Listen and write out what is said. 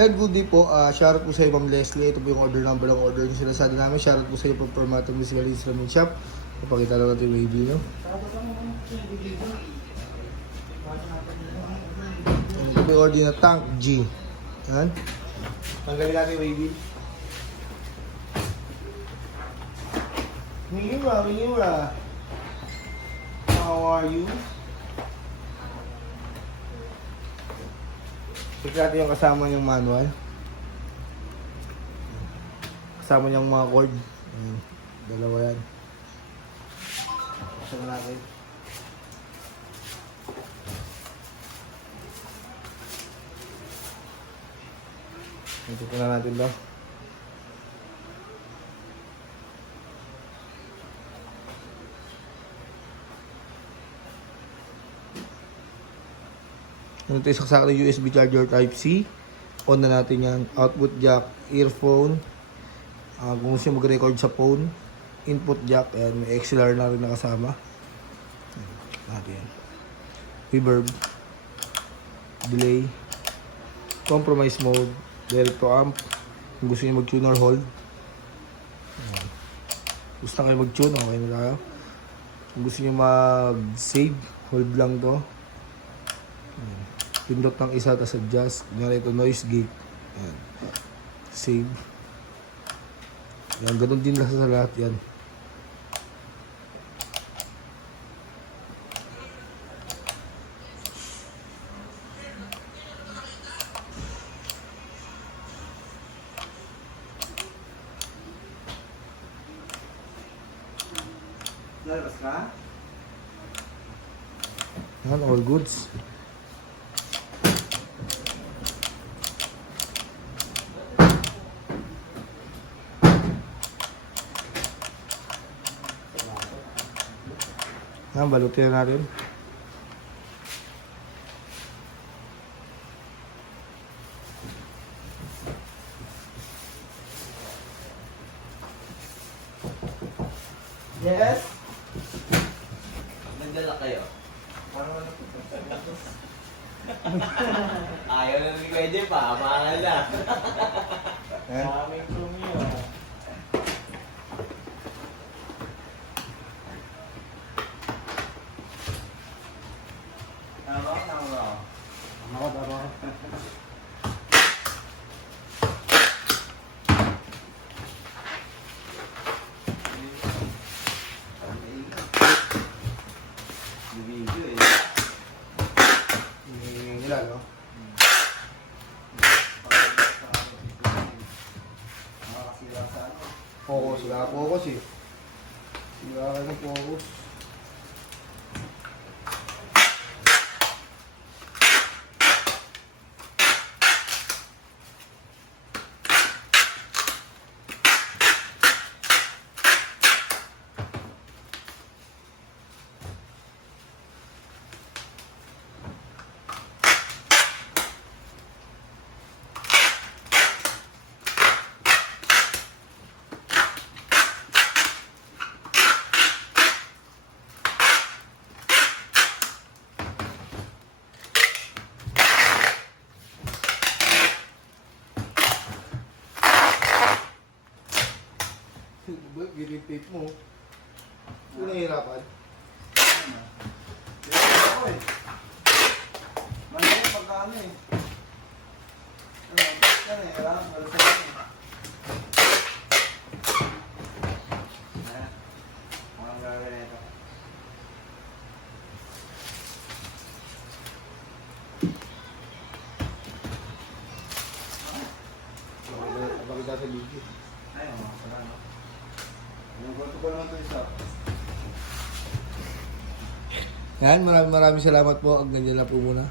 Good day po, shoutout po sa iyo Ma'am Leslie. Ito po yung order number ng order yung sinasada namin. Shoutout po sa iyo po Formato Musical Instrument Shop. Papakita lang natin yung wavy, no? Ito po yung order na Tank G. Yan. Tanggalin natin yung wavy. Miura. How are you? Check natin yung kasama niyang manual. Kasama niyang mga cord. Ayan. Dalawa yan. Kasama natin. Ito po na natin daw. Ito yung saksak ng USB charger Type-C. On na natin yan. Output jack, earphone. Kung gusto nyo mag-record sa phone. Input jack. Ayan, may XLR na rin nakasama. Natin yan. Reverb. Delay. Compromise mode. Direct to amp. Kung gusto nyo mag-tune or hold. Ayan. Gusto na kayo mag-tune, okay na tayo. Kung gusto nyo mag-save, hold lang to. Ayan. Pindot ng isa, tapos adjust. Ngayon ito, noise gate. Ayan. Save. Ayan, ganun din lang sa lahat yan. Lalabas ka? Ayan, all goods. Ayan, balutin na natin. Yes? Nandiyan na kayo. Ayaw na ni Kuya Jeff pa, maangal na. Ayan. Maraming tumiyo. Tama. Video eh. Yung nila, no? Makakasira sa ano. Focus, focus eh. Sila ka ng focus. Gilipit mo. Kung nahihirapan. Ako eh. Manay pagkano eh. Ano, kailangan malusan eh. Ang gagawin ito. Pakita sa video. Ay, mga sarano. Yung kwarto ko naman ito isa. Yan, maraming salamat po. Ang ganyan na po muna.